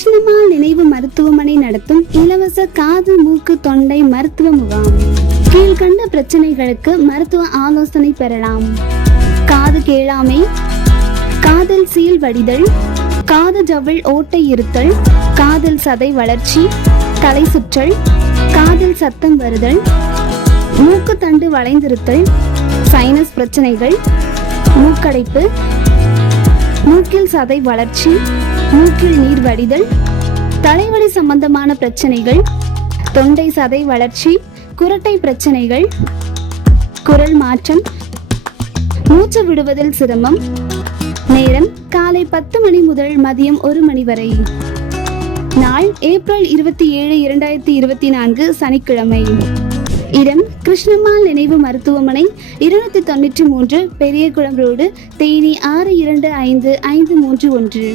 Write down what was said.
கிருஷ்ணம்மாள் நினைவு மருத்துவமனை நடத்தும் இலவச காது மூக்கு தொண்டை மருத்துவ முகாம். கீழ்கண்ட பிரச்சனைகளுக்கு மருத்துவ ஆலோசனை பெறலாம். காது கேளாமை காதல் சீல் வடிதல் காது ஜவுள் ஓட்டை இருத்தல் காதல் சதை வளர்ச்சி தலை சுற்றல் காதல் சத்தம் வருதல் மூக்குத்தண்டு வளைந்திருத்தல் சைனஸ் பிரச்சனைகள் மூக்கடைப்பு மூக்கில் சதை வளர்ச்சி மூக்கில் நீர் வடிதல் தலைவலி சம்பந்தமான பிரச்சனைகள் தொண்டை சதை வளர்ச்சி குரட்டை பிரச்சனைகள் குரல் மாற்றம் மூச்சு விடுவதில் சிரமம் நேரம் காலை பத்து மணி முதல் மதியம் ஒரு மணி வரை. நாள் ஏப்ரல் இருபத்தி ஏழு இரண்டாயிரத்தி இருபத்தி நான்கு சனிக்கிழமை. இடம் கிருஷ்ணம்மாள் நினைவு மருத்துவமனை இருநூத்தி தொண்ணூற்றி மூன்று பெரியகுளம் ரோடு தேனி ஆறு இரண்டு ஐந்து ஐந்து மூன்று ஒன்று.